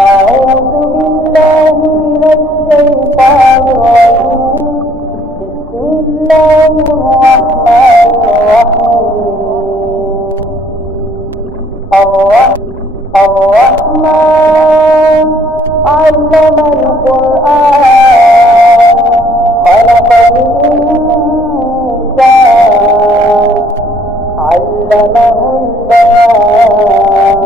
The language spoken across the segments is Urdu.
أعوذ بالله من الشيطان الرجيم. بسم الله الرحمن الرحيم. الرحمن علم القرآن خلق الإنسان علمه البيان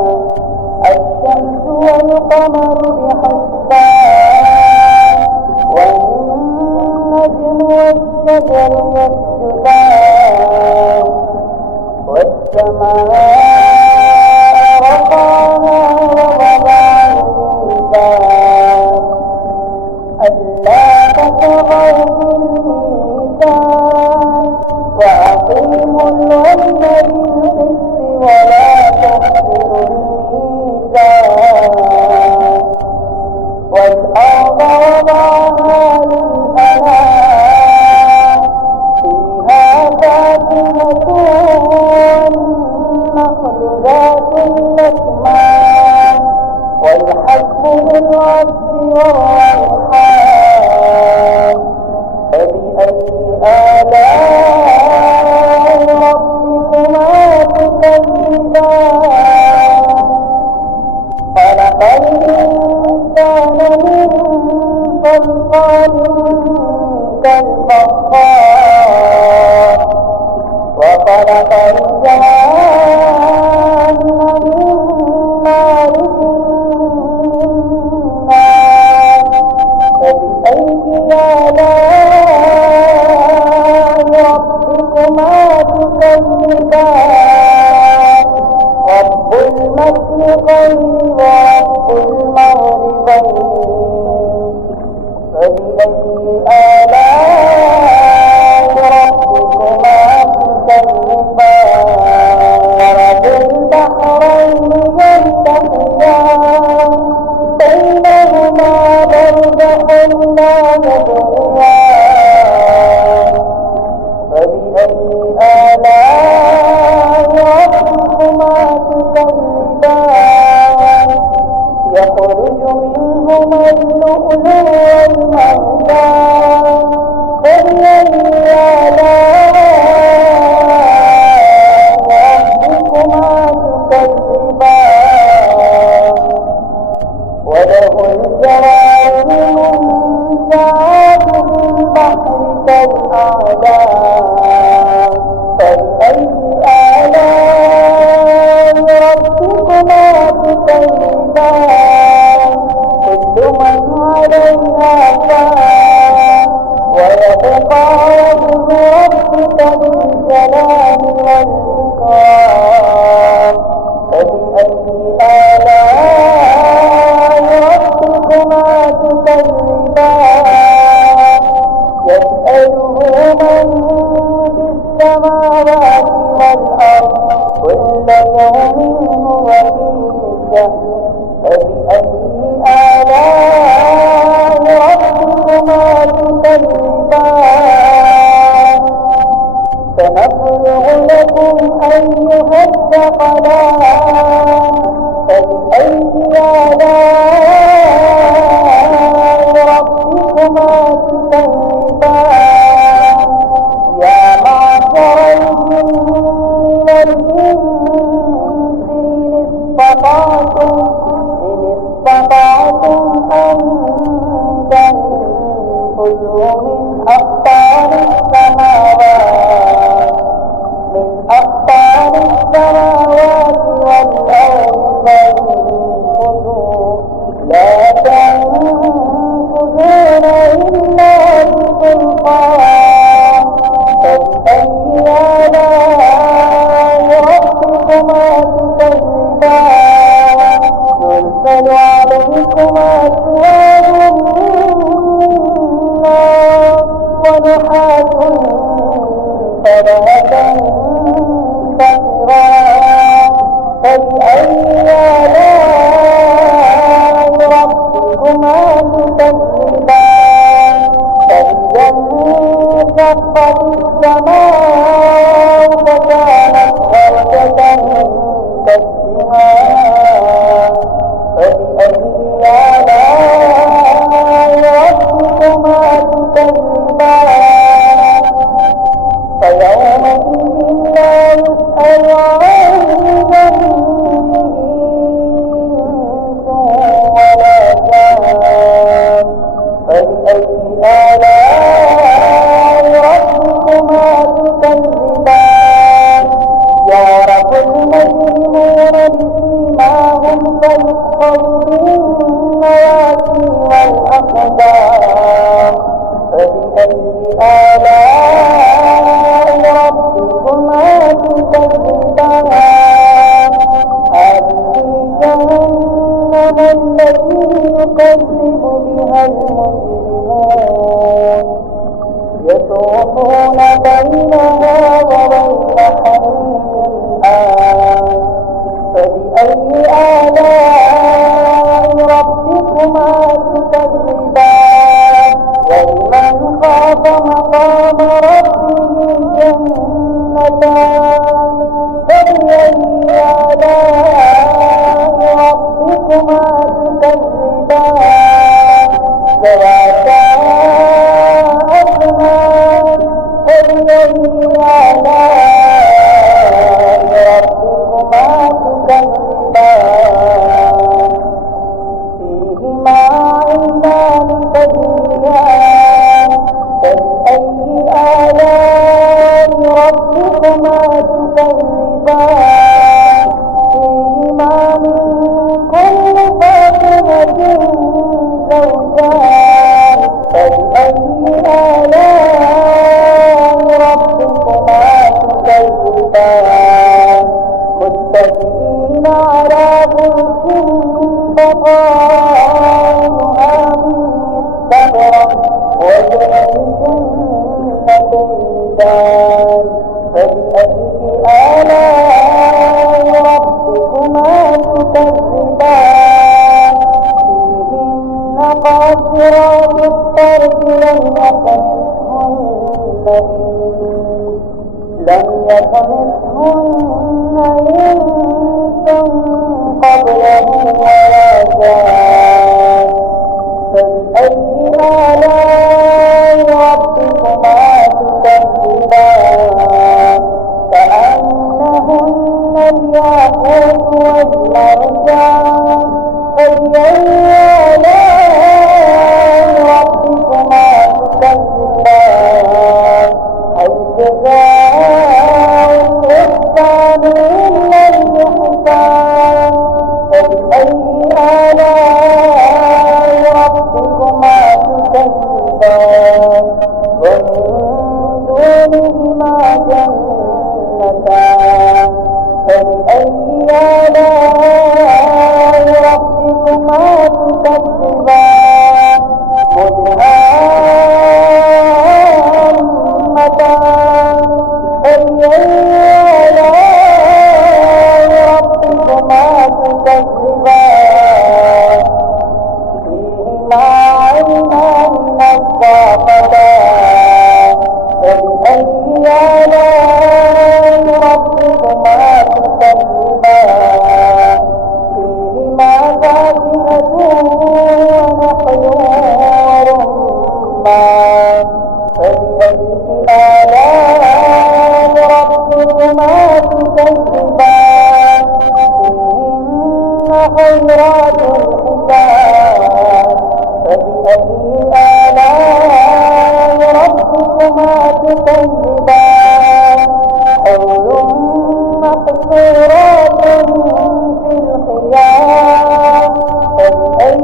الشمس والقمر بحسبان والنجم والشجر يسجدان والسماء رفعها ووضع الميزان ألا تطغوا في الميزان وأقيموا الوزن بالقسط ولا تخسروا الميزان والأرض وضعها للأنام فيها فاكهة والنخل ذات الأكمام والحب ذو العصف والريحان فبأي آلاء ربكما تكذبان خلق الإنسان من صلصال كالفخار وخلق الجان من مارج من نار فبأي آلاء ربكما تكذبان رب المشرقين ورب المغربين فبأي آلاء ربكما تكذبان مرج البحرين يلتقيان بينهما برزخ لا يبغيان فبأي آلاء ربكما تكذبان يخرج منهما اللؤلؤ والمرجان فبأي آلاء ربكما تكذبان وله الجوار المنشآت في البحر كالأعلام فبأي آلاء ربكما تكذبان كل من عليها فان ويبقى وجه ربك ذو الجلال والإكرام فبأي آلاء ربكما تكذبان يسأله من في السماوات والأرض كل يوم هو في شأن فبأي آلاء ربكما تكذبان سنفرغ لكم أيها الثقلان فبأي آلاء ربكما تكذبان يا معشر الجن والإنس إن استطعتم أن تنفذوا من أقطار السماوات والأرض فانفذوا لا تنفذون إلا بسلطان فبأي آلاء ربكما تكذبان يرسل عليكما شواظ من نار ونحاس فلا تنتصران فبأي آلاء ربكما تكذبان فإذا انشقت السماء فكانت وردة كالدهان فبأي بالنواسي والأقدام فبأي آلاء ربكما تكذبان هذه جهنم التي يكذب بها المجرمون يطوفون بينها وبين حميم آن فبأي آلاء ربكما تكذبان ولمن خاف مقام ربه جنتان فبأي آلاء ربكما تكذبان ذواتا أفنان فبأي آلاء ربكما تكذبان فيهما عينان تجريان فبأي آلاء ربكما تكذبان فيهما من كل فاكهة زوجان فبأي آلاء ربكما تكذبان متكئين على فرش بطائنها من استبرق وجنى الجنتين دان فبأي آلاء ربكما تكذبان فيهن قاصرات الطرف لم يطمثهن إنس قبلهم ولا جان فبأي آلاء ربكما تكذبان كأنهن الياقوت والمرجان فبأي آلاء ربكما تكذبان هل جزاء الإحسان إلا الإحسان فبأي آلاء ربكما تكذبان ومن دونهما جنتان فبأي آلاء ربكما تكذبان مدهامتان فبأي آلاء ربكما تكذبان فيهما عينان نضاختان فبأي آلاء ربكما تكذبان فيهما فاكهة ونخل ورمان فبأي آلاء ربكما تكذبان فيهن خيرات حسان فبأي آلاء ربكما تكذبان حور مقصورات في الخيام فبأي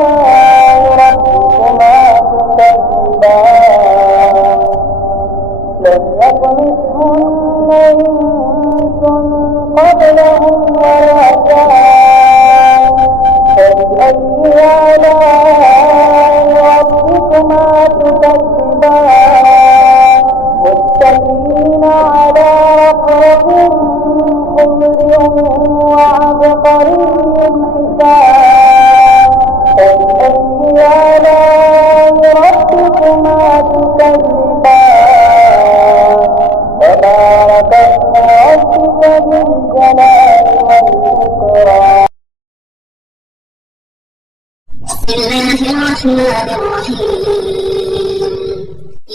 آلاء ربكما تكذبان لم يطمثهن إنس قبلهم ولا جان فبأي آلاء ربكما تكذبان متكئين على رفرف خضر وعبقري حسان فبأي آلاء ربكما تكذبان تبارك اسم ربك ذي الجلال والإكرام بسم الله الرحمن الرحيم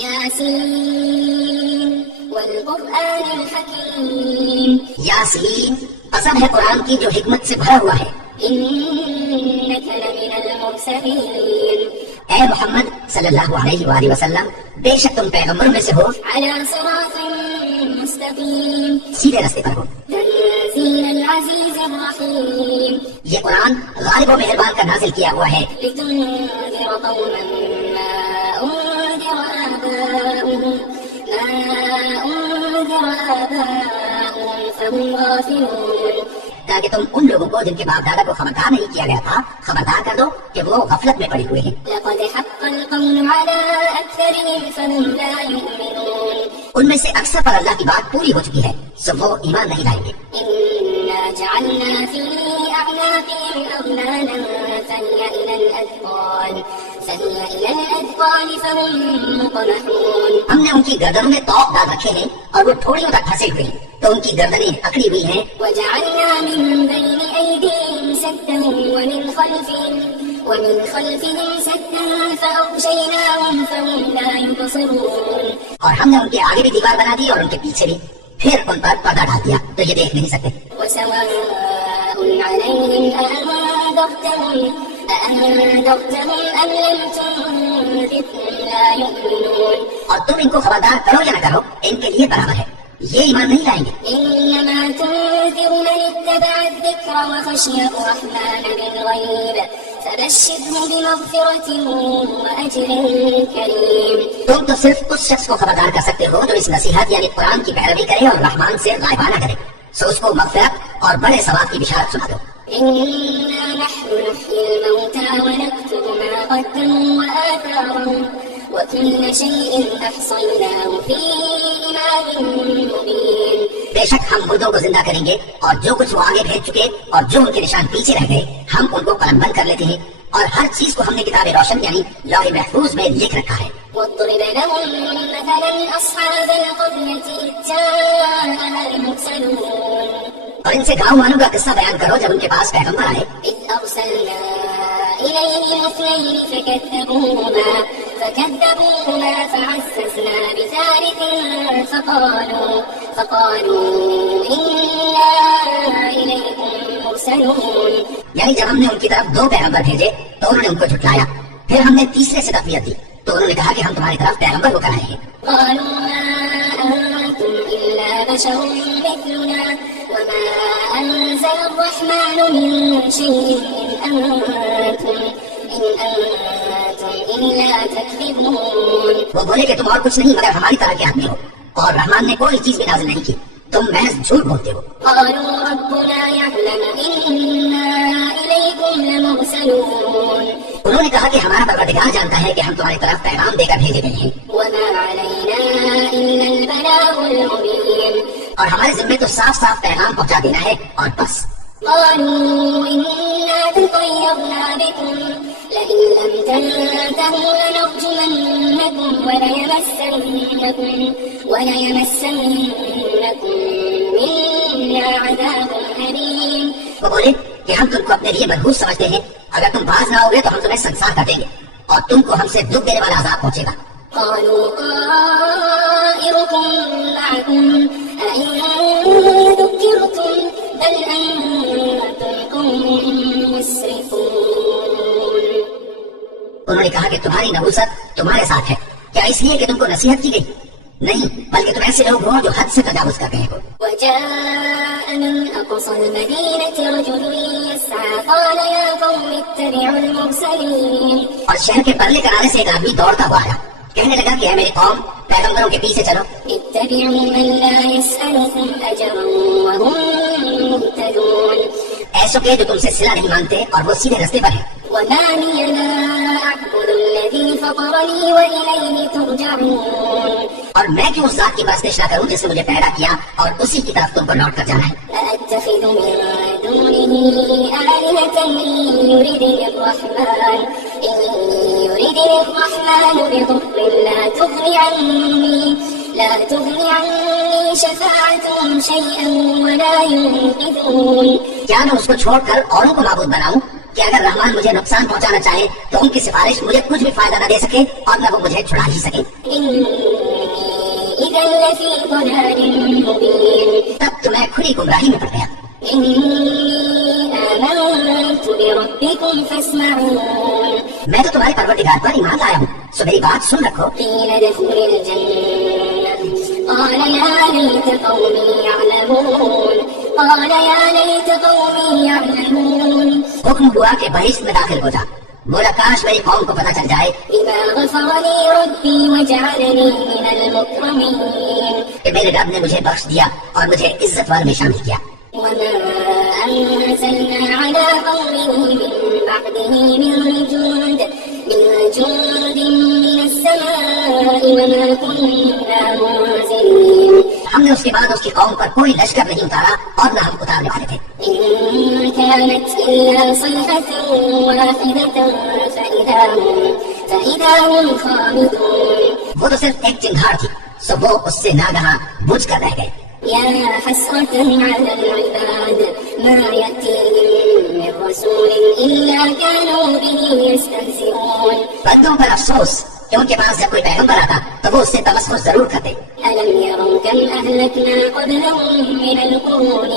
ياسين والقرآن الحكيم یاسین قسم ہے قرآن کی جو حکمت سے بھرا ہوا ہے. إنك لمن المرسلين اے محمد صلی اللہ علیہ وآلہ وسلم بے شک تم پیغمبر میں سے ہو على صراط مستقيم سیدھے راستے پر ہو. تنزيل تنزيل العزيز الرحيم. یہ قرآن غالب و مہربان کا نازل کیا ہوا ہے لتنذر قوما ما أنذر آباؤهم فهم غافلون. تاکہ تم ان لوگوں کو جن کے باپ دادا کو خبردار نہیں کیا گیا تھا خبردار کر دو کہ وہ غفلت میں پڑے ہوئے ہیں. لقد حق القول على أكثرهم فهم لا يؤمنون. ان میں سے اکثر پر اللہ کی بات پوری ہو چکی ہے سو وہ ایمان نہیں لائیں گے. إنا جعلنا في أعناقهم أغلالا فهي إلى الأذقان فهم مقمحون. ہم نے ان کی گردنوں میں طوق ڈال رکھے ہیں اور وہ تھوڑیوں تک پھنسے ہوئے ہیں تو ان کی گردنیں اکڑی ہوئی ہیں. وجعلنا من بين أيديهم سدا ومن خلفهم سدا فأغشيناهم فهم لا يبصرون. اور ہم نے ان کے آگے بھی دیوار بنا دی اور ان کے پیچھے بھی پھر ان پر پردہ ڈال دیا تو یہ دیکھ نہیں سکتے. وسواء عليهم أأنذرتهم أم لم تنذرهم لا يؤمنون. اور تم ان کو خبردار کرو یا نہ کرو ان کے لیے برابر ہے یہ ایمان نہیں لائیں گے. إنما تنذر من اتبع الذكر وخشي الرحمن بالغيب فبشره بمغفرة وأجر كريم. تم تو صرف اس شخص کو خبردار کر سکتے ہو جو اس نصیحت یعنی قرآن کی پیروی کرے اور رحمان سے غائبانہ کرے سو اس کو مغفرت اور بڑے ثواب کی بشارت سنا دو. إنا نحن نحيي الموتى ونكتب ما قدموا وآثارهم وكل شيء أحصيناه في إمام مبين. بے شک ہم مردوں کو زندہ کریں گے اور جو کچھ وہ آگے بھیج چکے اور جو ان کے نشان پیچھے رہ گئے ہم ان کو قلم بند کر لیتے ہیں اور ہر چیز کو ہم نے کتاب روشن یعنی لوح محفوظ میں لکھ رکھا ہے. واضرب لهم مثلا أصحاب القرية إذ جاءها المرسلون. اور ان سے گاؤں والوں کا قصہ بیان کرو جب ان کے پاس پیغمبر آئے. إذ أرسلنا إليهم اثنين فكذبوهما فعززنا بثالث فقالوا إنا إليكم مرسلون. یعنی جب ہم نے ان کی طرف 2 پیغمبر بھیجے تو انہوں نے ان کو جھٹلایا پھر ہم نے تیسرے سے تقویت دی تو انہوں نے کہا کہ ہم تمہاری طرف پیغمبر ہو کر آئے ہیں. قالوا ما أنتم إلا بشر مثلنا وما أنزل الرحمن من شيء إن أنتم إلا تكذبون. وہ بولے کہ تم اور کچھ نہیں مگر ہماری طرح کے آدمی ہو اور رحمان نے کوئی چیز بھی نازل نہیں کی تم محض جھوٹ بولتے ہو. قالوا ربنا يعلم إنا إليكم لمرسلون. انہوں نے کہا کہ ہمارا پروردگار جانتا ہے کہ ہم تمہاری طرف پیغام دے کر بھیجے گئے ہیں وما علينا إلا البلاغ المبين. اور ہمارے ذمے تو صاف صاف پیغام پہنچا دینا ہے اور بس. قالوا إنا تطيرنا بكم لئن لم تنتهوا لنرجمنكم وليمسنكم منا عذاب أليم. وہ بولے کہ ہم تم کو اپنے لیے منحوس سمجھتے ہیں اگر تم باز نہ ہوگے تو ہم تمہیں سنسار کر دیں گے اور تم کو ہم سے دکھ دینے والا عذاب پہنچے گا. قالوا طائركم معكم أئن ذكرتم بل أنتم قوم مسرفون. انہوں نے کہا کہ تمہاری نبوست تمہارے ساتھ ہے کیا اس لیے کہ تم کو نصیحت کی گئی نہیں بلکہ تم ایسے لوگ ہو جو حد سے تجاوز کر گئے ہو. وجاء من أقصى المدينة رجل يسعى قال يا قوم اتبعوا المرسلين. اور شہر کے پرلے کنارے سے ایک آدمی دوڑتا ہوا آیا کہنے لگا کہ اے میری قوم پیغمبروں کے پیچھے چلو. اتبعوا من لا يسألكم أجرا وهم مهتدون. ایسوں کے جو تم سے صلہ نہیں مانگتے اور وہ سیدھے رستے پر ہیں. وما لي لا أعبد الذي فطرني وإليه ترجعون. اور میں کیوں اس ذات کی پرستش نہ کروں جس نے مجھے پیدا کیا اور اسی کی طرف تم کو لوٹ کر جانا ہے. أأتخذ من دونه آلهة إن يردني الرحمن بضر لا تغني عني شفاعتهم شيئا ولا ينقذون. کیا میں اس کو چھوڑ کر اوروں کو معبود بناؤں کہ اگر رحمان مجھے نقصان پہنچانا چاہے تو ان کی سفارش مجھے کچھ بھی فائدہ نہ دے سکے اور نہ وہ مجھے چھڑا ہی سکے. إذا لفي ضلال مبين. تب تو میں کھلی گمراہی میں پڑ گیا. إني آمنت بربكم فاسمعون. میں تو تمہارے پروردگار پر ایمان لایا ہوں سو میری بات سن رکھو. قيل ادخل الجنة قال يا ليت قومي يعلمون قال يا ليت قومي يعلمون حکم ہوا کہ بہشت میں داخل ہو جا، بولا کاش میری قوم کو پتہ چل جائے بما غفر لي ربي وجعلني من المكرمين کہ میرے رب نے مجھے بخش دیا اور مجھے عزت والوں میں شامل کیا۔ وما أنزلنا على قومه من بعده من جند من السماء وما كنا منزلين ہم نے اس کے بعد اس کی قوم پر کوئی لشکر نہیں اتارا اور نہ ہم اتارنے والے تھے۔ إن كانت إلا صيحة واحدة فإذا هم خامدون وہ تو صرف ایک چنگھاڑ تھی، سو وہ اس سے ناگہاں بجھ کر رہ گئے۔ يا حسرة على العباد ما يأتيهم من رسول إلا كانوا به يستهزئون بندوں پر افسوس کہ ان کے پاس جب کوئی پیغمبر آتا تو وہ اس سے تمسخر ضرور کرتے۔ ألم يروا كم أهلكنا قبلهم من القرون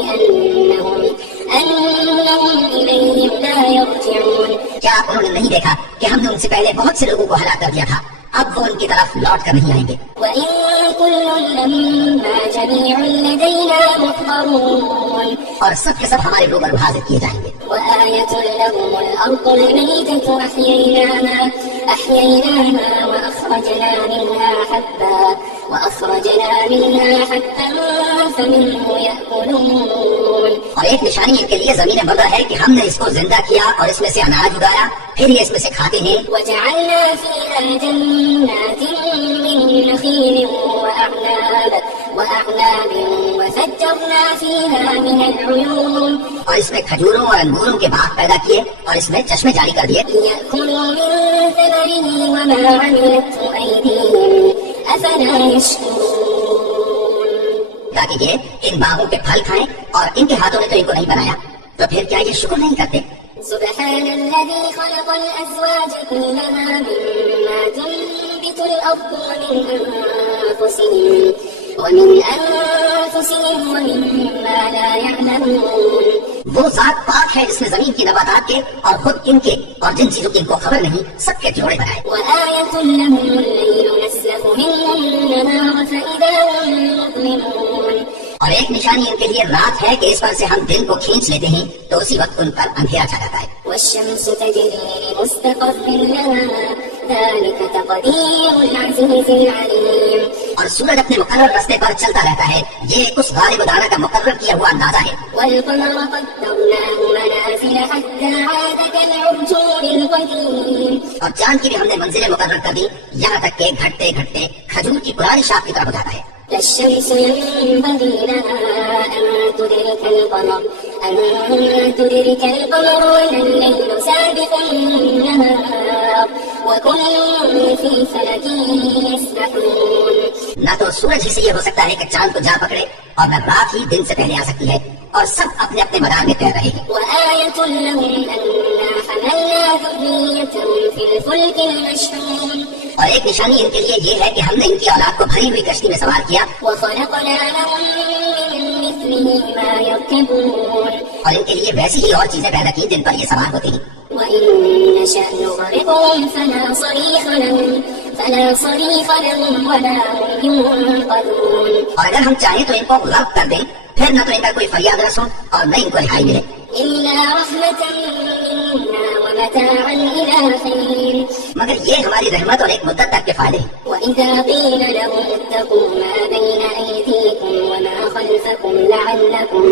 أنهم إليهم لا يرجعون کیا انہوں نے نہیں دیکھا کہ ہم نے ان سے پہلے بہت سے لوگوں کو ہلاک کر دیا تھا، اب وہ ان کی طرف لوٹ کر نہیں آئیں گے۔ وإن كل لما جميع لدينا محضرون اور سب کے سب ہمارے روبرو حاضر کیے جائیں گے۔ وآية لهم الأرض الميتة أحييناها وأخرجنا منها حبا فمنه يأكلون اور ایک نشانی ان کے لیے زمین مردہ ہے کہ ہم نے اس کو زندہ کیا اور اس میں سے اناج اگایا، پھر یہ اس میں سے کھاتے ہیں۔ وجعلنا فيها جنات من نخيل وأعناب وفجرنا فيها من العيون اور اس میں کھجوروں اور انگوروں کے باغ پیدا کیے اور اس میں چشمے جاری کر دیے۔ ليأكلوا من ثمره وما عملته أيديهم أفلا يشكرون تاکہ یہ ان باغوں کے پھل کھائیں اور ان کے ہاتھوں نے تو ان کو نہیں بنایا، تو پھر کیا یہ شکر نہیں کرتے؟ سبحان الذي خلق الأزواج كلها مما تنبت الأرض ومن أنفسهم ومما لا يعلمون وہ ذات پاک ہے جس نے زمین کی نباتات کے اور خود ان کے اور جن چیزوں کی ان کو خبر نہیں سب کے جوڑے بنائے۔ وآية لهم الليل نسلخ منه النهار فإذا هم مظلمون اور ایک نشانی ان کے لیے رات ہے کہ اس پر سے ہم دن کو کھینچ لیتے ہیں تو اسی وقت ان پر اندھیرا چھا جاتا ہے۔ والشمس تجري لمستقر لها ذلك تقدير العزيز العليم اور سورج اپنے مقرر راستے پر چلتا رہتا ہے، یہ اس غالب دانا کا مقرر کیا ہوا اندازہ ہے۔ والقمر قدرناه منازل حتى عاد كالعرجون القديم اور چاند کی بھی ہم نے منزلیں مقرر کر دی یہاں تک کہ گھٹتے گھٹتے کھجور کی پرانی شاخ کی طرف ہو جاتا ہے۔ لا الشمس ينبغي لها أن تدرك القمر ولا الليل سابق النهار وكل في فلك يسبحون نہ تو سورج ہی سے یہ ہو سکتا ہے کہ چاند کو جا پکڑے اور نہ رات ہی دن سے پہلے آ سکتی ہے، اور سب اپنے اپنے مدار میں تیر رہے ہیں۔ وآية لهم أنا حملنا ذريتهم في الفلك المشحون اور ایک نشانی ان کے لیے یہ ہے کہ ہم نے ان کی اولاد کو بھری ہوئی کشتی میں سوار کیا وخلقنا لهم من مثله ما يركبون اور ان کے لیے ویسی ہی اور چیزیں پیدا کی جن پر یہ سوار ہوتے ہیں۔ وإن نشأ نغرقهم فلا صريخ لهم ولا هم ينقذون اور اگر ہم چاہیں تو ان کو غرق کر دیں، پھر نہ تو ان کا کوئی فریاد رس ہو اور نہ ان کو رہائی ملے۔ إلا رحمة منا ومتاعا إلى حين مگر یہ ہماری رحمت اور ایک مدت تک کے فائدے ہیں۔ وإذا قيل لهم اتقوا ما بين أيديكم وما خلفكم لعلكم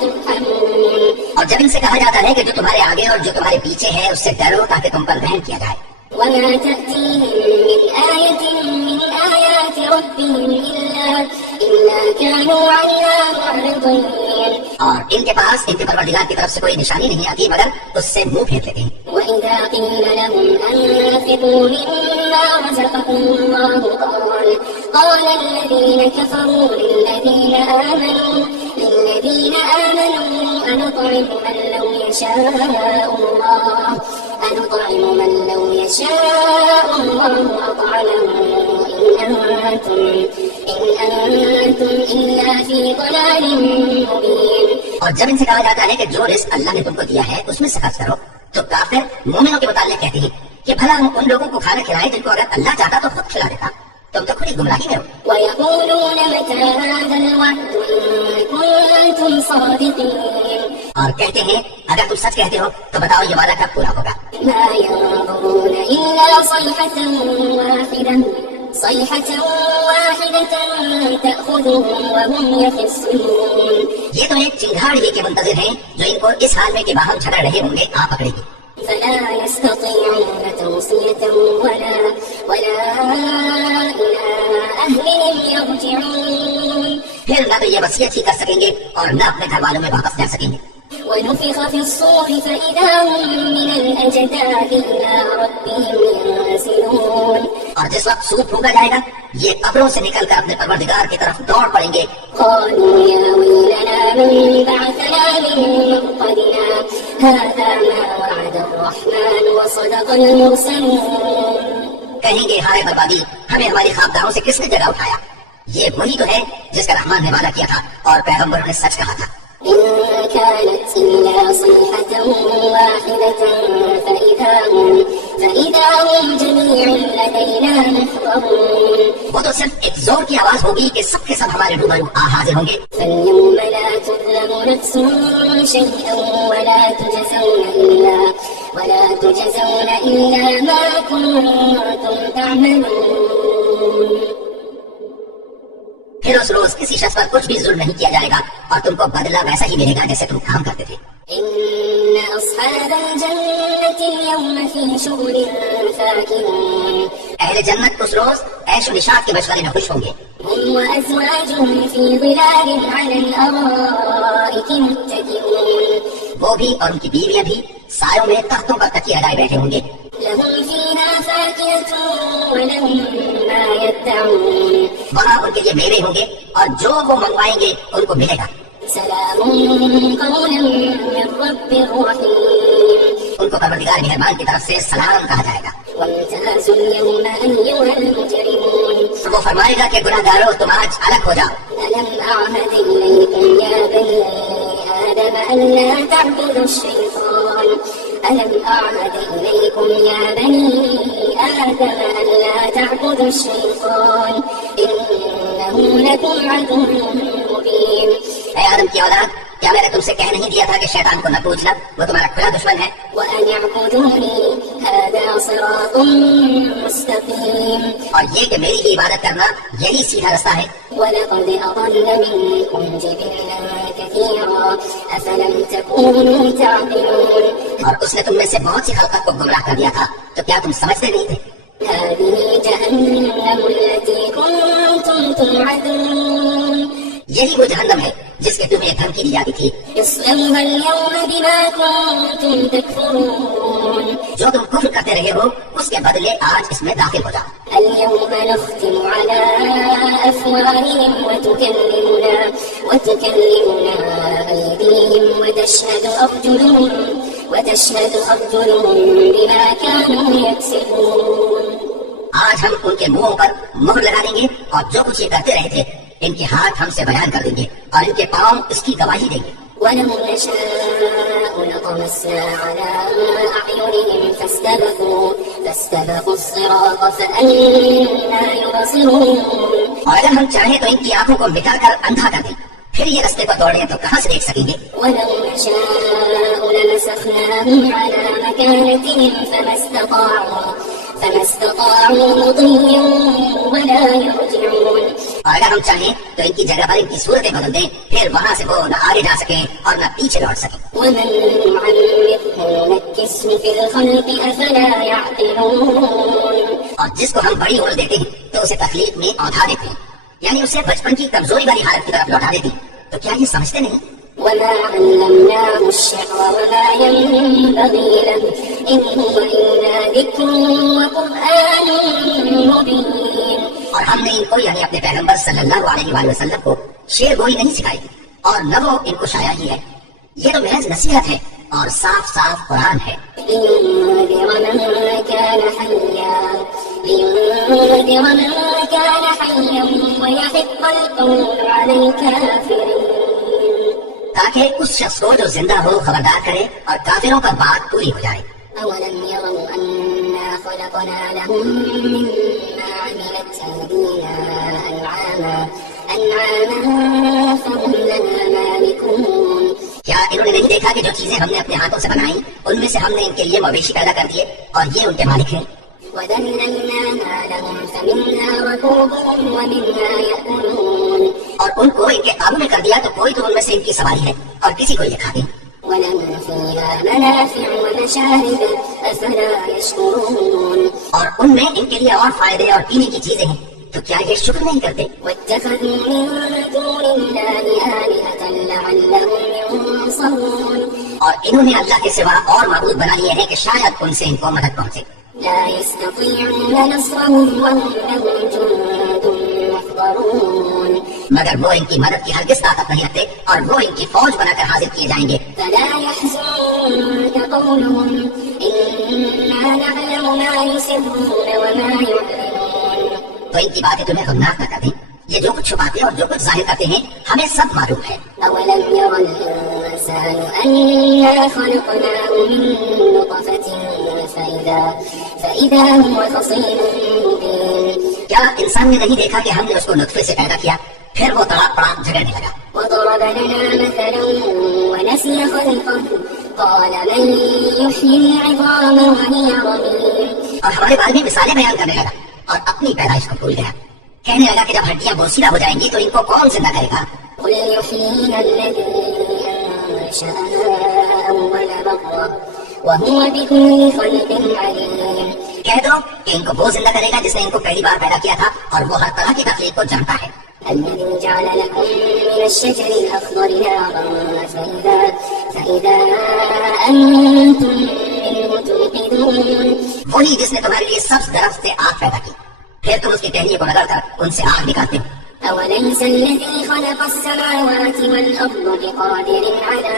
ترحمون اور جب ان سے کہا جاتا ہے کہ جو تمہارے آگے اور جو تمہارے پیچھے ہے اس سے ڈرو تاکہ تم پر رحم کیا جائے۔ وما تأتيهم من آية من آيات ربهم إلا كانوا عنها معرضين اور ان کے پاس ان کے پروردگار کی طرف سے کوئی نشانی نہیں آتی مگر اس سے منہ پھیر لیتے ہیں۔ وإذا قيل لهم أنفقوا مما رزقكم الله قال الذين كفروا للذين آمنوا أنطعم من لو يشاء الله أطعمه إن أنتم إلا في ضلال مبين اور جب ان سے کہا جاتا ہے کہ جو رزق اللہ نے تم کو دیا ہے اس میں سے خرچ کرو تو کافر مومنوں کے متعلق کہتے ہیں کہ بھلا ہم ان لوگوں کو کھانا کھلائیں جن کو اگر اللہ چاہتا تو خود کھلا دیتا، تم تو کھلی گمراہی میں ہو. ويقولون متى هذا الوعد إن كنتم صادقين. اور کہتے ہیں اگر تم سچ کہتے ہو تو بتاؤ یہ وعدہ کب پورا ہوگا. ما ينظرون إلا صيحة واحدة تأخذهم وهم يخصمون. یہ تو ایک چنگھاڑ کے منتظر ہیں جو ان کو اس حال میں کہ باہم جھگڑ رہے ہوں گے آ پکڑے گی. فلا يستطيعون توصية ولا إلى أهلهم يرجعون. پھر نہ تو یہ وصیت ہی کر سکیں گے اور نہ اپنے گھر والوں میں واپس جا سکیں گے. ونفخ في الصور فإذا هم من الأجداث إلى ربهم ينسلون. اور جس وقت سور پھونکا جائے گا یہ قبروں سے نکل کر اپنے پروردگار کی طرف دوڑ پڑیں گے. قالوا يا ويلنا من بعثنا من مرقدنا هذا ما وعد الرحمن وصدق المرسلون. کہیں گے ہائے بربادی ہمیں ہماری خوابگاہوں سے کس نے جگہ اٹھایا. یہ وہی تو ہے جس کا رحمان نے وعدہ کیا تھا اور پیغمبروں نے سچ کہا تھا. إن كانت إلا صيحة واحدة فإذا هم جميع لدينا محضرون. وہ تو صرف ایک زور کی آواز ہوگی کہ سب کے سب ہمارے روبرو حاضر ہوں گے. فاليوم لا تظلم نفس شيئا ولا تجزون إلا ما كنتم تعملون. پھر اس روز کسی شخص پر کچھ بھی ظلم نہیں کیا جائے گا اور تم کو بدلہ ویسا ہی ملے گا جیسے تم کام کرتے تھے. إن أصحاب الجنة اليوم في شغل فاكهون. اہل جنت اس روز عیش و نشاط کے مشورے میں خوش ہوں گے. هم وأزواجهم في ظلال على الأرائك متكئون. وہ بھی اور ان کی بیویاں بھی سایوں میں تختوں پر تکیے لگائے بیٹھے ہوں گے. لهم فيها فاكهة ولهم ما يدعون. وہاں ان کے لیے میوے ہوں گے اور جو وہ منگوائیں گے ان کو ملے گا. سلام قولا من رب رحيم. ان کو پروردگار مہربان کی طرف سے سلام کہا جائے گا. وامتازوا اليوم أيها المجرمون. وہ فرمائے گا کہ گناہگاروں تم آج الگ ہو جاؤ. ألم أعهد إليكم يا بني آدم ألا تعبدوا الشيطان. ألم أعهد إليكم يا بني آدم ألا تعبدوا الشيطان إنه لكم عدو مبين. اے آدم کی اولاد کیا میں نے تم سے کہہ نہیں دیا تھا کہ شیطان کو نہ پوچھنا وہ تمہارا کھلا دشمن ہے. وأن اعبدوني هذا صراط مستقيم. اور یہ کہ میری ہی عبادت کرنا یہی سیدھا رستہ ہے. ولقد أضل منكم جبلا كثيرا أفلم تكونوا تعقلون. اور اس نے تم میں سے بہت سی خلقت کو گمراہ کر دیا تھا تو کیا تم سمجھتے نہیں تھے. هذه جهنم التي كنتم توعدون. یہی وہ جہنم ہے جس کے تمہیں دھمکی دی جاتی تھی. اصلوها اليوم بما كنتم تكفرون. جو تم کفر کرتے رہے ہو اس کے بدلے آج اس میں داخل ہو جاؤ. اليوم نختم على أفواههم وتكلمنا أيديهم وتشهد أرجلهم بما كانوا يكسبون. آج ہم ان کے منہوں پر مہر لگا دیں گے اور جو کچھ یہ کرتے رہے تھے ان کے ہاتھ ہم سے بیان کر دیں گے اور ان کے پاؤں اس کی گواہی دیں گے. ولو نشاء لطمسنا على أعينهم فاستبقوا الصراط فأنا يبصرون. اور اگر ہم چاہیں تو ان کی آنکھوں کو مٹا کر اندھا کر دیں پھر یہ رستے پر دوڑیں تو کہاں سے دیکھ سکیں گے. ولو نشاء لمسخناهم على مكانتهم فما استطاعوا مضيا ولا يرجعون. اور اگر ہم چاہیں تو ان کی جگہ پر ان کی صورتیں بدل دیں پھر وہاں سے وہ نہ آگے جا سکیں اور نہ پیچھے لوٹ سکیں. ومن نعمره نكسه في الخلق أفلا يعقلون. اور جس کو ہم بڑی عمر دیتے ہیں تو اسے تخلیق میں اوندھا دیتے ہیں یعنی اسے بچپن کی کمزوری والی حالت کی طرف لوٹا دیتے ہیں. تو کیا یہ سمجھتے نہیں. وما علمناه الشعر وما ينبغي له إن هو إلا ذكر وقرآن مبين. اور ہم نے ان کو یعنی اپنے پیغمبر صلی اللہ علیہ وآلہ وسلم کو شعر گوئی نہیں سکھائی اور نہ وہ ان کو شاعری ہی ہے. یہ تو محض نصیحت ہے اور صاف صاف قرآن ہے. لينذر من كان حيا ويحق القول على الكافرين. تاکہ اس شخص کو جو زندہ ہو خبردار کرے اور کافروں پر بات پوری ہو جائے. أولم يروا أنا خلقنا لهم مما عملت أيدينا أنعاما فهم لنا مالكون. کیا انہوں نے نہیں دیکھا کہ جو چیزیں ہم نے اپنے ہاتھوں سے بنائیں ان میں سے ہم نے ان کے لیے مویشی پیدا کر دیے اور یہ ان کے مالک ہیں. وذللناها لهم فمنها ركوبهم ومنها يأكلون. اور ان کو ان کے قابو میں کر دیا تو کوئی تو ان میں سے ان کی سواری ہے اور کسی کو یہ کھاتے ہیں. ولهم فيها منافع ومشارب أفلا يشكرون. اور ان میں ان کے لیے اور فائدے اور پینے کی چیزیں ہیں تو کیا یہ شکر نہیں کرتے. واتخذوا من دون الله آلهة لعلهم ينصرون. اور انہوں نے اللہ کے سوا اور معبود بنا لیے ہیں کہ شاید ان سے ان کو مدد پہنچے. لا يستطيعون نصرهم وهم لهم جند محضرون. مگر وہ ان کی مدد کی ہرگز طاقت نہیں رکھتے اور وہ ان کی فوج بنا کر حاضر کیے جائیں گے. فلا يحزنك قولهم إنا نعلم ما يسرون وما يعلنون. تو ان کی باتیں تمہیں غمناک نہ کر دیں. یہ جو کچھ چھپاتے اور جو کچھ ظاہر کرتے ہیں ہمیں سب معلوم ہے. أولم ير الإنسان أنا خلقناه من نطفة فإذا هو خصيم مبين. کیا انسان نے نہیں دیکھا کہ ہم نے اس کو نطفے سے پیدا کیا پھر وہ تڑاپ پڑاپ جھگڑنے لگا. وضرب لنا مثلا ونسي خلقه قال من يحيي العظام وهي رميم. اور ہمارے بارے میں مثالیں بیان کرنے لگا اور اپنی پیدائش کو بھول گیا. کہنے لگا کہ جب ہڈیاں بوسیدہ ہو جائیں گی تو ان کو کون زندہ کرے گا. قل يحييها الذي أنشأها أول مرة وهو بكل خلق عليم. کہہ دو کہ ان کو وہ زندہ کرے گا جس نے ان کو پہلی بار پیدا کیا تھا اور وہ ہر طرح کی تخلیق کو جانتا ہے. الذي جعل لكم من الشجر الأخضر نارا فإذا أنتم منه توقدون. وہی جس نے تمہارے لیے سبز درخت سے آگ پیدا کی پھر تم اس کی ٹہنیوں کو رگڑ کر ان سے آگ نکالتے ہو. أوليس الذي خلق السماوات والأرض بقادر على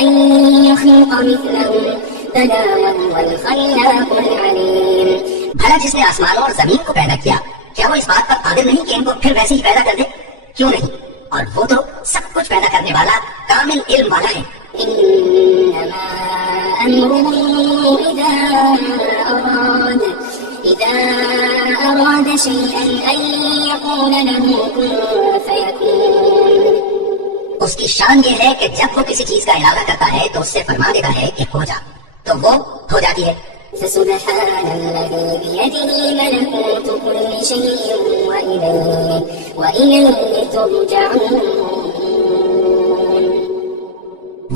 أن يخلق مثلهم بلى وهو الخلاق العليم. بھلا جس نے آسمانوں اور زمین کو پیدا کیا کیا وہ اس بات پر قادر نہیں کہ ان کو پھر ویسے ہی پیدا کر دے؟ کیوں نہیں؟ اور وہ تو سب کچھ پیدا کرنے والا کامل علم والا ہے. إنما أمره إذا أراد شيئا أن يقول له كن فيكون. اس کی شان یہ ہے کہ جب وہ کسی چیز کا ارادہ کرتا ہے تو اس سے فرما دیتا ہے کہ ہو جا تو وہ ہو جاتی ہے. فسبحان الذي بيده ملكوت كل شيء وإليه ترجعون.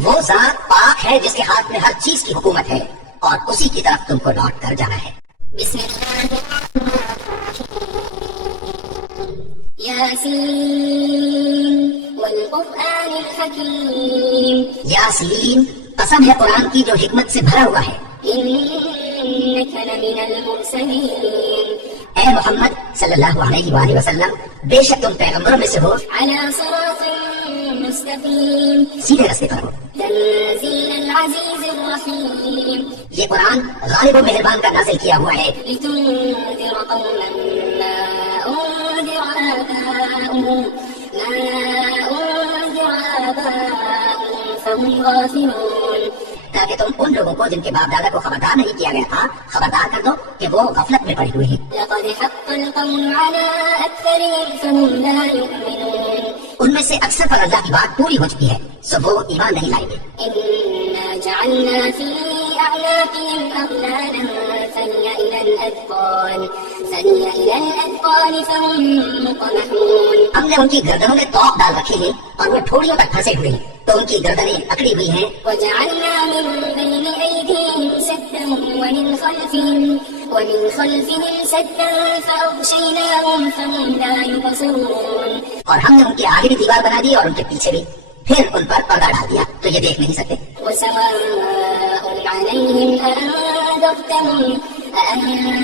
وہ ذات پاک ہے جس کے ہاتھ میں ہر چیز کی حکومت ہے اور اسی کی طرف تم کو لوٹ کر جانا ہے. بسم الله الرحمن الرحيم. ياسين والقرآن الحكيم. یاسین قسم ہے قرآن کی جو حکمت سے بھرا ہوا ہے. إنك لمن المرسلين. اے محمد صلی اللہ علیہ وآلہ وسلم بے شک تم پیغمبروں میں سے ہو على صراط مستقيم. سیدھے راستے پر ہو. تنزيل العزيز الرحيم. یہ قرآن غالب و مہربان کا نازل کیا ہوا ہے لتنذر قوما ما أنذر آباؤهم فهم غافلون. تاکہ تم ان لوگوں کو جن کے باپ دادا کو خبردار نہیں کیا گیا تھا خبردار کر دو کہ وہ غفلت میں پڑے ہوئے ہیں. لقد حق القول على أكثرهم فهم لا يؤمنون. ان میں سے اکثر پر اللہ کی بات پوری ہو چکی ہے سو وہ ایمان نہیں لائیں گے. إنا جعلنا في أعناقهم أغلالا فهي إلى الأذقان فهم مقمحون. ہم نے ان کی گردنوں میں توق ڈال رکھے ہیں اور وہ ٹھوڑیوں تک پھنسے ہوئے ہیں تو ان کی گردنیں اکڑی ہوئی ہیں. وجعلنا من بين أيديهم سدا ومن خلفهم سدا فأغشيناهم فهم لا يبصرون. اور ہم نے ان کے آگے بھی دیوار بنا دی اور ان کے پیچھے بھی پھر ان پر پردہ ڈال دیا تو یہ دیکھ نہیں سکتے. وسواء عليهم أأنذرتهم أم لم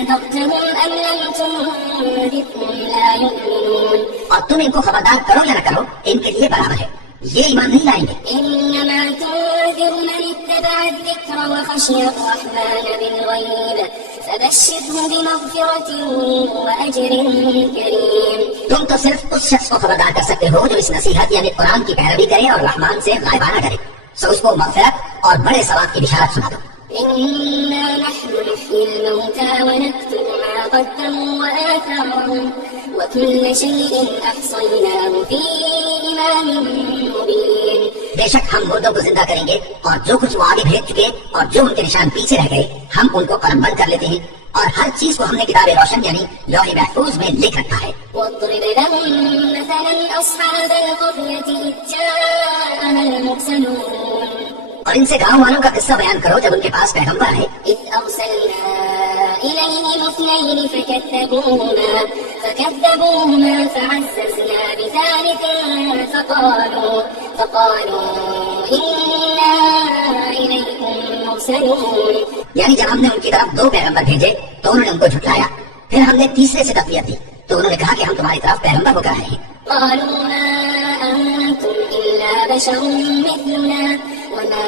تنذرهم لا يؤمنون. اور تم ان کو خبردار کرو یا نہ کرو ان کے لیے برابر ہے یہ ایمان نہیں لائیں گے. إنما تنذر من اتبع الذكر وخشي الرحمن بالغيب فبشره بمغفرة وأجر كريم. تم تو صرف اس شخص کو خبردار کر سکتے ہو جو اس نصیحت یعنی قرآن کی پیروی کرے اور رحمان سے غائبانہ کرے سو اس کو مغفرت اور بڑے ثواب کی بشارت سنا دو. إنا نحن نحيي الموتى ونكتب ما قدموا وآثارهم وكل شيء أحصيناه في إمام مبين. بے شک ہم مردوں کو زندہ کریں گے اور جو کچھ وہ آگے بھیج چکے اور جو ان کے نشان پیچھے رہ گئے ہم ان کو قلم بند کر لیتے ہیں اور ہر چیز کو ہم نے کتاب روشن یعنی لوح محفوظ میں لکھ رکھا ہے. واضرب لهم مثلا أصحاب القرية إذ جاءها المرسلون. اور ان سے گاؤں والوں کا قصہ بیان کرو جب ان کے پاس پیغمبر آئے. إذ أرسلنا إليهم اثنين فكذبوهما فعززنا بثالث فقالوا إنا إليكم مرسلون. یعنی جب ہم نے ان کی طرف 2 پیغمبر بھیجے تو انہوں نے ان کو جھٹلایا، پھر ہم نے تیسرے سے تقویت دی تو انہوں نے کہا کہ ہم تمہاری طرف پیغمبر ہو کر آئے ہیں. قالوا ما أنتم إلا بشر مثلنا وما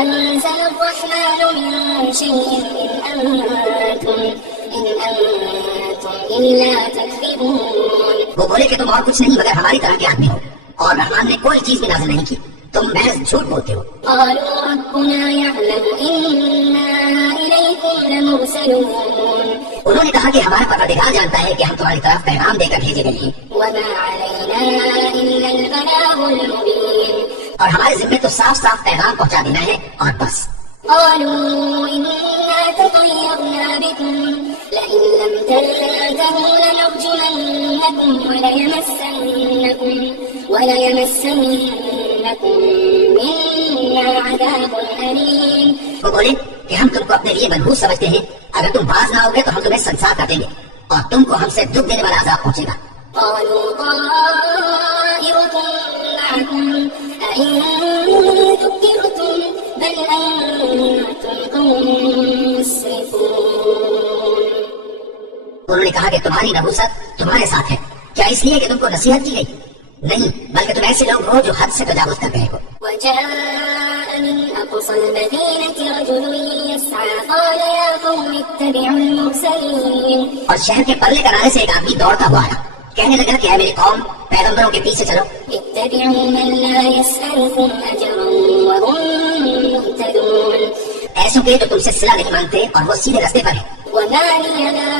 أنزل الرحمن من شيء إن أنتم إلا تكذبون. وہ بولے کہ تم اور کچھ نہیں مگر ہماری طرح کے آدمی ہو اور رحمان نے کوئی چیز بھی نازل نہیں کی، تم محض جھوٹ بولتے ہو. قالوا ربنا يعلم إنا إليكم لمرسلون. انہوں نے کہا کہ ہمارا پروردگار جانتا ہے کہ ہم تمہاری طرف پیغام دے کر بھیجے گئے ہیں وما علينا إلا البلاغ المبين. اور ہمارے ذمہ تو صاف صاف پیغام پہنچا دینا ہے اور بس. قالوا إنا تطيرنا بكم لئن لم تنتهوا لنرجمنكم وليمسنكم منا عذاب أليم. وہ بولے کہ ہم تم کو اپنے لیے منحوس سمجھتے ہیں، اگر تم باز نہ ہوگے تو ہم تمہیں سنسار کر دیں گے اور تم کو ہم سے دکھ دینے والا عذاب پہنچے گا. قالوا طائركم معكم أئن ذكرتم بل أنتم قوم مسرفون. انہوں نے کہا کہ تمہاری نبوست تمہارے ساتھ ہے، کیا اس لیے کہ تم کو نصیحت کی گئی؟ نہیں، بلکہ تم ایسے لوگ ہو جو حد سے تجاوز کر گئے ہو. وجاء من أقصى المدينة رجل يسعى قال يا قوم اتبعوا المرسلين. اور شہر کے پرلے کنارے سے ایک آدمی دوڑتا ہوا آیا، کہنے لگا کہ اے میری قوم پیغمبروں کے پیچھے چلو. اتبعوا من لا يسألكم أجرا وهم مهتدون. ایسوں کے جو تم سے صلہ نہیں مانگتے اور وہ سیدھے رستے پر ہیں. وما لي لا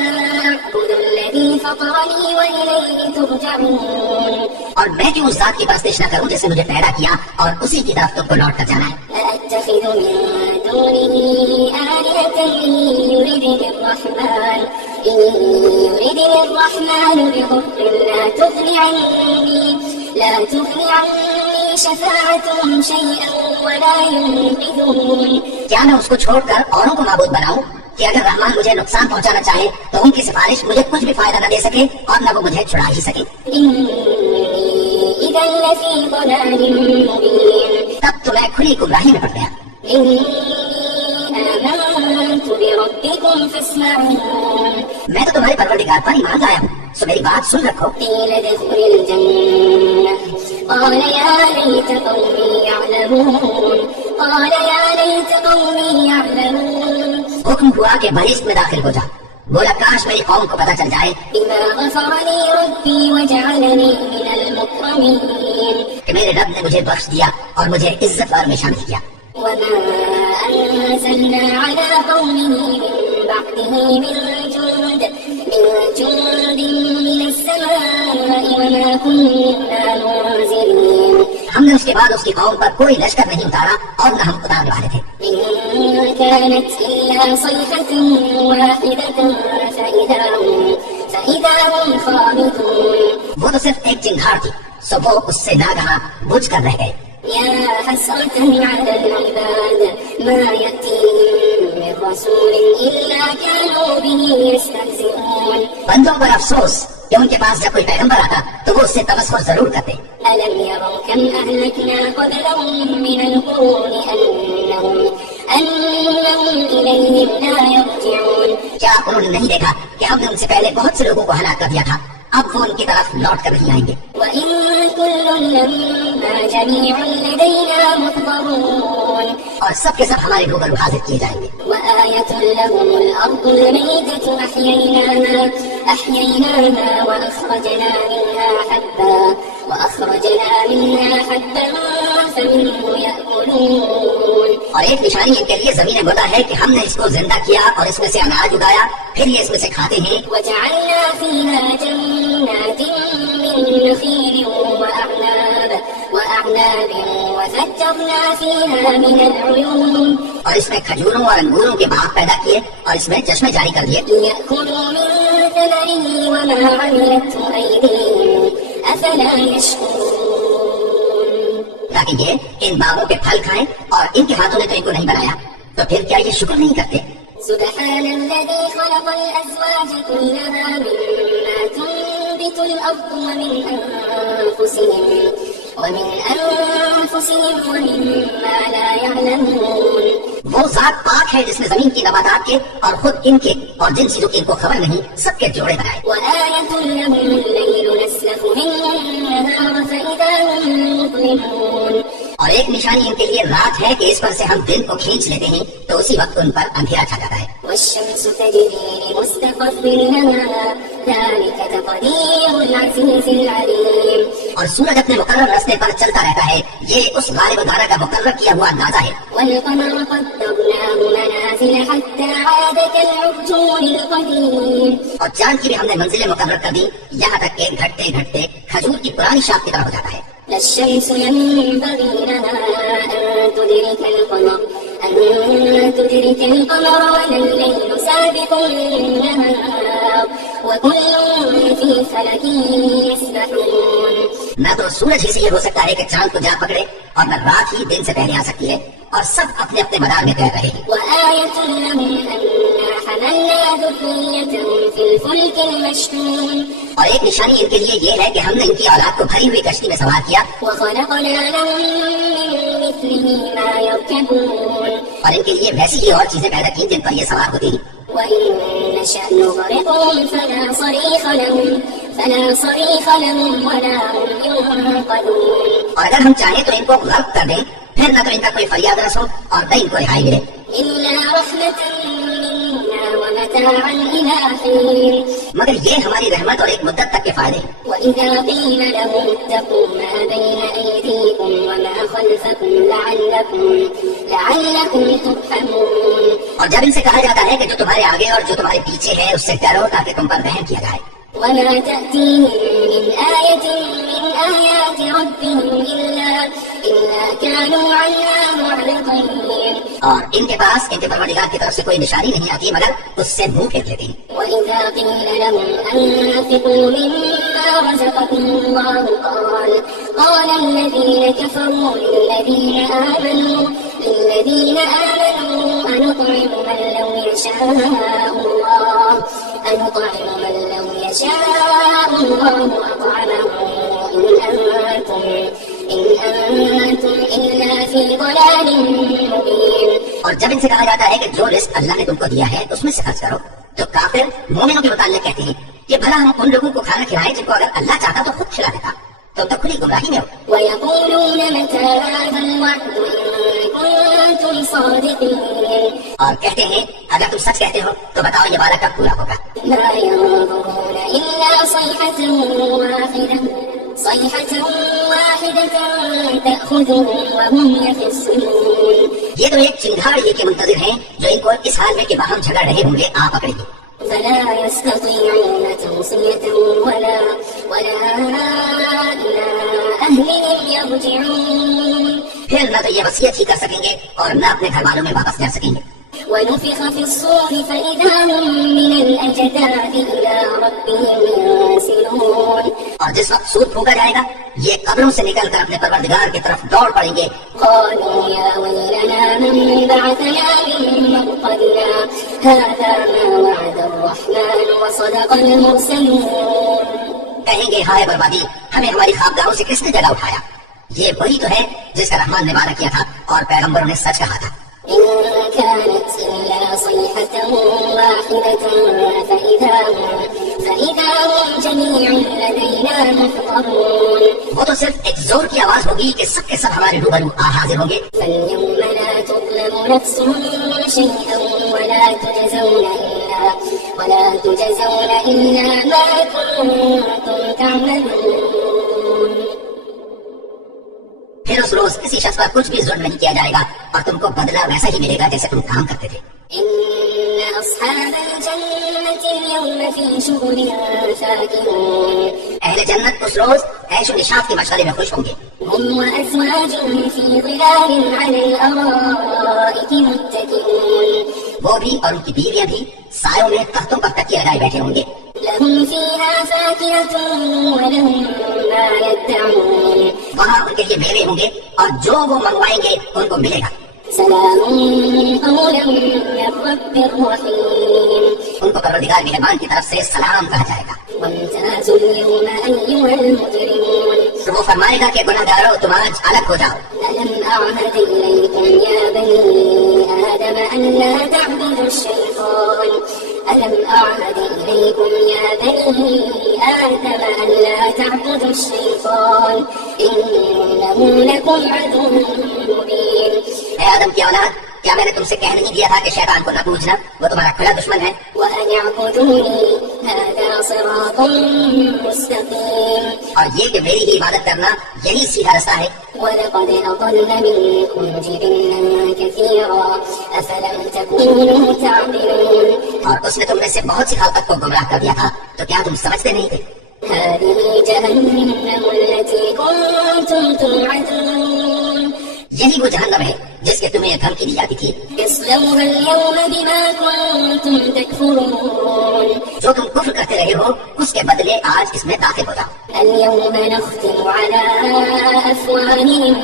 أعبد الذي فطرني وإليه ترجعون. اور میں کیوں اس ذات کی پرستش نہ کروں جس نے مجھے پیدا کیا اور اسی کی طرف تم کو لوٹ کر جانا ہے. أأتخذ من دونه آلهة إن يردني الرحمن بضر لا تغني عني شفاعتهم شيئا ولا ينقذون. کیا میں اس کو چھوڑ کر اوروں کو معبود بناؤں کہ اگر رحمان مجھے نقصان پہنچانا چاہے تو ان کی سفارش مجھے کچھ بھی فائدہ نہ دے سکے اور نہ وہ مجھے چھڑا ہی سکے. إذا لفي ضلال مبين. تب تو میں کھلی گمراہی میں پڑ گیا. إني آمنت بربكم فاسمعون. میں تو تمہارے پروردگار پر ایمان لایا ہوں، سو میری بات سن رکھو. قيل ادخل الجنة قال يا ليت قومي يعلمون. حکم ہوا کہ بہشت میں داخل ہو جا. بولا کاش میری قوم کو پتہ چل جائے بما غفر لي ربي وجعلني من المكرمين. کہ میرے رب نے مجھے بخش دیا اور مجھے عزت وار میں شامل کیا. وما أنزلنا على قومه من بعده من جند من السماء وما كنا منزلين. ہم نے اس کے بعد اس کی قوم پر کوئی لشکر نہیں اتارا اور نہ ہم اتارنے والے تھے. إن كانت إلا صيحة واحدة فإذا هم خامدون. وہ تو صرف ایک چنگھاڑ تھی، سو وہ اس سے ناگہاں بجھ کر رہ گئے. يا حسرة على العباد ما يأتيهم من رسول إلا كانوا به يستهزئون. بندوں پر افسوس کہ ان کے پاس جب کوئی پیغمبر آتا تو وہ اس سے تمسخر ضرور کرتے. ألم يروا كم أهلكنا قبلهم من القرون أنهم إليهم لا يرجعون. کیا انہوں نے نہیں دیکھا کہ ہم نے ان سے پہلے بہت سے لوگوں کو ہلاک کر دیا تھا، اب وہ ان کی طرف لوٹ کر نہیں آئیں گے. وإن كل لما جميع لدينا محضرون. اور سب کے سب ہمارے روبرو حاضر کیے جائیں گے. وآية لهم الأرض الميتة أحييناها وأخرجنا منها حبا فمنه يأكلون اور ایک نشانی ان کے لیے زمین مردہ ہے کہ ہم نے اس کو زندہ کیا اور اس میں سے اناج اگایا، پھر یہ اس میں سے کھاتے ہیں. وجعلنا فيها جنات من نخيل وأعناب وفجرنا فيها من العيون اور اس میں کھجوروں اور انگوروں کے باغ پیدا کیے اور اس میں چشمے جاری کر دیے. ليأكلوا من ثمره وما عملته أيديهم أفلا يشكرون تاکہ یہ ان باغوں کے پھل کھائیں، اور ان کے ہاتھوں نے تو ان کو نہیں بنایا، تو پھر کیا یہ شکر نہیں کرتے؟ سبحان الذي خلق الأزواج كلها مما تنبت الأرض ومن أنفسهم ومما لا يعلمون. وہ ذات پاک ہے جس نے زمین کی نباتات کے اور خود ان کے اور جن چیزوں کی ان کو خبر نہیں سب کے جوڑے بنائے. وآية لهم الليل نسلخ منه النهار فإذا هم مظلمون. اور ایک نشانی ان کے لیے رات ہے کہ اس پر سے ہم دن کو کھینچ لیتے ہیں تو اسی وقت ان پر اندھیرا چھا جاتا ہے. والشمس تجري لمستقر لها ذلك تقدير العزيز العليم. اور سورج اپنے مقرر راستے پر چلتا رہتا ہے، یہ اس غالب دارا کا مقرر کیا ہوا اندازہ ہے. والقمر قدرناه منازل حتى عاد كالعرجون القديم. اور چاند کی بھی ہم نے منزلیں مقرر کر دی یہاں تک کہ گھٹتے گھٹتے کھجور کی پرانی شاخ کی طرح ہو جاتا ہے. لا الشمس ينبغي لها أن تدرك القمر ولا الليل سابق النهار وكل في فلك يسبحون. نہ تو سورج ہی سے یہ ہو سکتا ہے کہ چاند کو جا پکڑے، اور نہ رات ہی دن سے پہلے آ سکتی ہے، اور سب اپنے اپنے مدار میں تیر رہے گی. وآية لهم أنا حملنا ذريتهم في الفلك المشحون. اور ایک نشانی ان کے لیے یہ ہے کہ ہم نے ان کی اولاد کو بھری ہوئی کشتی میں سوار کیا، وخلقنا لهم من مثله ما يركبون. اور ان کے لیے ویسی ہی اور چیزیں پیدا کی جن پر یہ سوار ہوتی ہیں. وإن نشأ نغرقهم فلا صريخ لهم ولا هم ينقذون. اور اگر ہم چاہیں تو ان کو غرق کر دیں، پھر نہ تو ان کا کوئی فریاد رس ہو اور نہ ان کو رہائی ملے. إلا رحمة منا ومتاعا إلى حين. مگر یہ ہماری رحمت اور ایک مدت تک کے فائدے ہیں. وإذا قيل لهم اتقوا ما بين أيديكم وما خلفكم لعلكم ترحمون. اور جب ان سے کہا جاتا ہے کہ جو تمہارے آگے اور جو تمہارے پیچھے ہے اس سے ڈرو تاکہ تم پر رحم کیا جائے. وما تأتيهم من آية من آيات ربهم إلا كانوا عنها معرضين. اور ان کے پاس ان کے پروردگار کی طرف سے کوئی نشانی نہیں آتی مگر اس سے منہ پھیر لیتے ہیں. وإذا قيل لهم أنفقوا مما رزقكم الله قال الذين كفروا للذين آمنوا أنطعم من لو يشاء الله أطعمه إن أنتم إلا في ضلال مبين. اور جب ان سے کہا جاتا ہے کہ جو رزق اللہ نے تم کو دیا ہے اس میں سے خرچ کرو تو کافر مومنوں کے متعلق کہتے ہیں کہ بھلا ہم ان لوگوں کو کھانا کھلائیں جن کو اگر اللہ چاہتا تو خود کھلا دیتا. تم تو کھلی گمراہی میں ہو. ويقولون متى هذا الوعد إن كنتم صادقين. اور کہتے ہیں اگر تم سچ کہتے ہو تو بتاؤ یہ وعدہ کب پورا ہوگا. لا ينظرون إلا صيحة واحدة تأخذهم وهم يخصمون. یہ تو ایک چنگھاڑی کے منتظر ہیں جو ان کو اس حال میں کہ باہم جھگڑ رہے ہوں گے آ پکڑے گی. فلا يستطيعون توصية ولا إلى أهلهم يرجعون. پھر نہ تو یہ وصیت ہی کر سکیں گے اور نہ اپنے گھر والوں میں واپس جا سکیں گے. ونفخ في الصور فإذا هم من الأجداث إلى ربهم ينسلون. اور جس وقت سور پھونکا جائے گا یہ قبروں سے نکل کر اپنے پروردگار کی طرف دوڑ پڑیں گے. قالوا يا ويلنا من بعثنا من مرقدنا هذا ما وعد الرحمن وصدق المرسلون. کہیں گے ہائے بربادی، ہمیں ہماری خوابگاہوں سے کس نے جگہ اٹھایا. یہ وہی تو ہے جس کا رحمان نے وعدہ کیا تھا اور پیغمبروں نے سچ کہا تھا. إن كانت إلا صيحة واحدة فإذا هم جميع لدينا محضرون. وہ تو صرف ایک زور کی آواز ہوگی کہ سب کے سب ہمارے روبرو حاضر ہوں گے. فاليوم لا تظلم نفس شيئا ولا تجزون إلا ما كنتم تعملون. پھر پھر اس روز کسی شخص پر کچھ بھی ظلم نہیں کیا جائے گا اور تم کو بدلہ ویسا ہی ملے گا جیسے تم کام کرتے تھے. إن أصحاب الجنة اليوم في شغل فاكهون اہل جنت اس روز عیش و نشاط کے مشغلے میں خوش ہوں گے. هم وأزواجهم في ظلال على الأرائك متكئون وہ بھی اور ان کی بیویاں بھی سایوں میں تختوں پر تکیے لگائے بیٹھے ہوں گے. لهم فيها فاكهة ولهم ما يدعون وہاں ان کے لیے میوے ہوں گے اور جو وہ منگوائیں گے ان کو ملے گا. سلام قولا من رب رحيم ان کو پروردگار مہربان کی طرف سے سلام کہا جائے گا. وامتازوا اليوم أيها المجرمون تو وہ فرمائے گا کہ گناہگاروں تم آج الگ ہو جاؤ. ألم أعهد إليكم يا بني آدم أن لا تعبدوا الشيطان ألم أعهد إليكم يا بني آدم أن لا تعبدوا الشيطان إنه لكم عدو مبين. اے آدم کی اولاد، کیا میں نے تم سے کہہ نہیں دیا تھا کہ شیطان کو نہ پوجنا، وہ تمہارا کھلا دشمن ہے. وأن اعبدوني هذا صراط مستقيم. اور یہ کہ میری ہی عبادت کرنا یہی سیدھا رستہ ہے. ولقد أضل منكم جبلا كثيرا أفلم تكونوا تعقلون. اور اس نے تم میں سے بہت سی خلقت کو گمراہ کر دیا تھا، تو کیا تم سمجھتے نہیں تھے؟ هذه جهنم التي كنتم توعدون. یہی وہ جہنم ہے جس کے تمہیں دھمکی دی جاتی تھی. اصلوها اليوم بما كنتم تكفرون. جو تم کفر کرتے رہے ہو اس کے بدلے آج اس میں داخل ہو جاؤ. اليوم نختم على أفواههم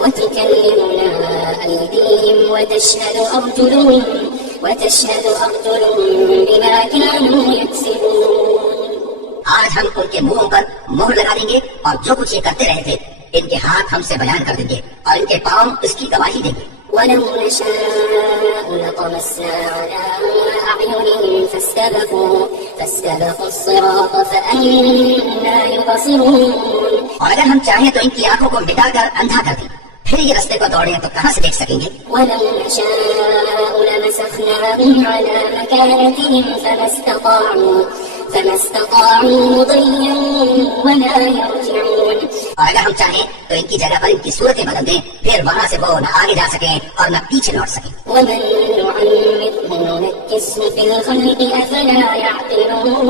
وتكلمنا أيديهم وتشهد أرجلهم بما كانوا يكسبون. آج ہم ان کے منہوں پر مہر لگا دیں گے اور جو کچھ یہ کرتے رہے تھے ان کے ہاتھ ہم سے بیان کر دیں گے اور ان کے پاؤں اس کی گواہی دیں گے. ولو نشاء لطمسنا على أعينهم فاستبقوا الصراط فأنا يبصرون. اور اگر ہم چاہیں تو ان کی آنکھوں کو مٹا کر اندھا کر دیں، پھر یہ رستے کو دوڑیں تو کہاں سے دیکھ سکیں گے. ولو نشاء لمسخناهم على مكانتهم فما استطاعوا مضيا ولا يرجعون. اور اگر ہم چاہیں تو ان کی جگہ پر ان کی صورتیں بدل دیں، پھر وہاں سے وہ نہ آگے جا سکیں اور نہ پیچھے لوٹ سکیں. ومن نعمره ننكسه في الخلق أفلا يعقلون.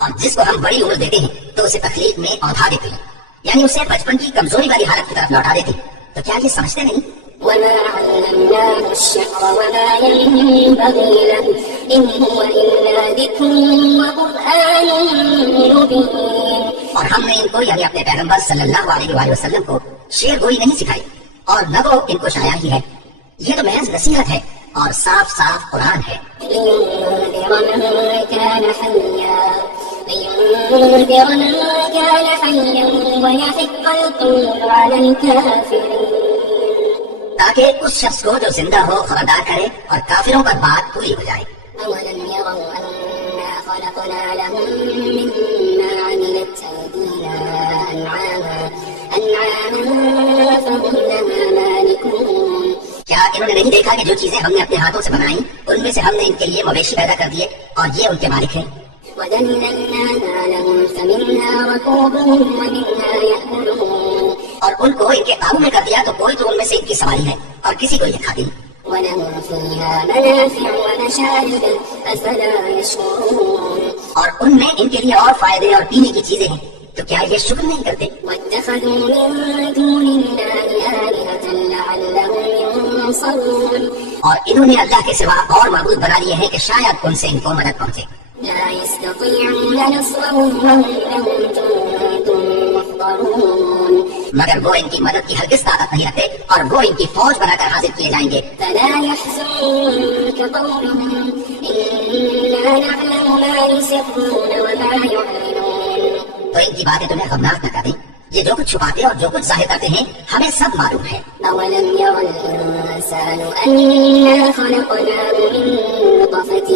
اور جس کو ہم بڑی عمر دیتے ہیں تو اسے تخلیق میں اوندھا دیتے ہیں، یعنی اسے بچپن کی کمزوری والی حالت کی طرف لوٹا دیتے ہیں. تو کیا یہ سمجھتے نہیں؟ وما علمناه الشعر وما ينبغي له إن هو إلا ذكر وقرآن مبين. اور ہم نے ان کو یعنی اپنے پیغمبر صلی اللہ علیہ وآلہ وسلم کو شعر گوئی نہیں سکھائی اور نہ وہ ان کو شاعری ہی ہے. یہ تو محض نصیحت ہے اور صاف صاف قرآن ہے. لينذر من كان حيا ويحق القول على الكافرين. تاکہ اس شخص کو جو زندہ ہو خبردار کرے اور کافروں پر بات پوری ہو جائے. أولم يروا أنا خلقنا لهم مما عملت أيدينا أنعاما فهم لها مالكون. کیا انہوں نے نہیں دیکھا کہ جو چیزیں ہم نے اپنے ہاتھوں سے بنائیں ان میں سے ہم نے ان کے لیے مویشی پیدا کر دیے اور یہ ان کے مالک ہیں. وذللناها لهم فمنها ركوبهم ومنها يأكلون. اور ان کو ان کے قابو میں کر دیا تو کوئی تو ان میں سے ان کی سواری ہے اور کسی کو یہ کھاتی نہیں. ولهم فيها منافع ومشارب أفلا يشكرون. اور ان میں ان کے لیے اور فائدے اور پینے کی چیزیں ہیں، تو کیا یہ شکر نہیں کرتے؟ واتخذوا من دون الله آلهة لعلهم ينصرون. اور انہوں نے اللہ کے سوا اور معبود بنا لیے ہیں کہ شاید ان سے ان کو مدد پہنچے. لا يستطيعون نصرهم وهم لهم جند محضرون. مگر وہ ان کی مدد کی ہرگز طاقت نہیں رکھتے اور وہ ان کی فوج بنا کر حاضر کیے جائیں گے. فلا يحزنك قولهم إنا نعلم ما يسرون وما يعلنون. تو ان کی باتیں تمہیں غمناک نہ کر دیں. یہ جو کچھ چھپاتے اور جو کچھ ظاہر کرتے ہیں ہمیں سب معلوم ہے. أولم ير الإنسان أنا خلقناه من نطفة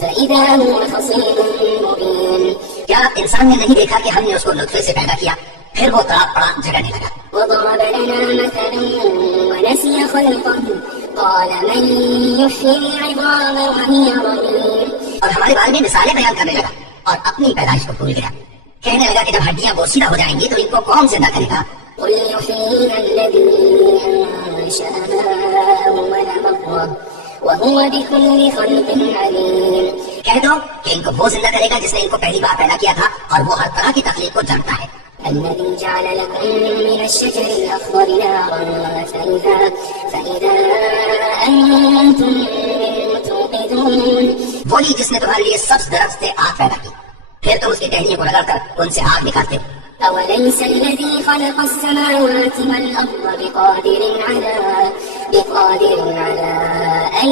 فإذا هو خصيم مبين. کیا انسان نے نہیں دیکھا کہ ہم نے اس کو نطفے سے پیدا کیا پھر وہ تڑاپ پڑا جھگڑنے لگا. وضرب لنا مثلا ونسي خلقه قال من يحيي العظام وهي رميم. اور ہمارے بارے میں مثالیں بیان کرنے لگا اور اپنی پیدائش کو بھول گیا. کہنے لگا کہ جب ہڈیاں بوسیدہ ہو جائیں گی تو ان کو کون زندہ کرے گا؟ قل يحييها الذي أنشأها أول مرة وهو بكل خلق عليم. کہہ دو کہ ان کو وہ زندہ کرے گا جس نے ان کو پہلی بار پیدا کیا تھا اور وہ ہر طرح کی تخلیق کو جانتا ہے. الذي جعل لكم من الشجر الأخضر نارا فإذا أنتم منه توقدون. وہی جس نے تمہارے لیے سبز درخت سے آگ پیدا کی پھر تم اس کی ٹہنیوں کو رگڑ کر ان سے آگ نکالتے ہو. أوليس الذي خلق السماوات والأرض بقادر على أن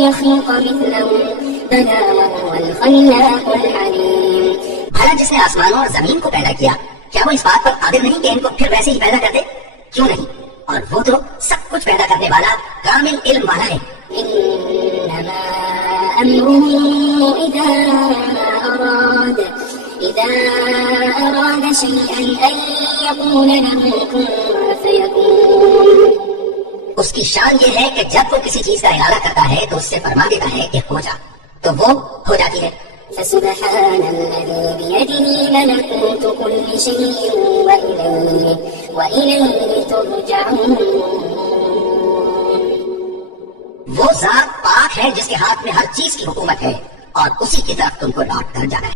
يخلق مثلهم بلى وهو الخلاق العليم. بھلا جس نے آسمانوں اور زمین کو پیدا کیا کیا وہ اس بات پر قادر نہیں کہ ان کو پھر ویسے ہی پیدا کر دے؟ کیوں نہیں؟ اور وہ تو سب کچھ پیدا کرنے والا کامل علم والا ہے. إنما أمره إذا أراد شيئا أن يقول له كن فيكون. اس کی شان یہ ہے کہ جب وہ کسی چیز کا ارادہ کرتا ہے تو اس سے فرما دیتا ہے کہ ہو جا تو وہ ہو جاتی ہے. فسبحان الذي بيده ملكوت كل شيء وإليه ترجعون. وہ ذات پاک ہے جس کے ہاتھ میں ہر چیز کی حکومت ہے اور اسی کی طرف تم کو لوٹ کر جانا ہے.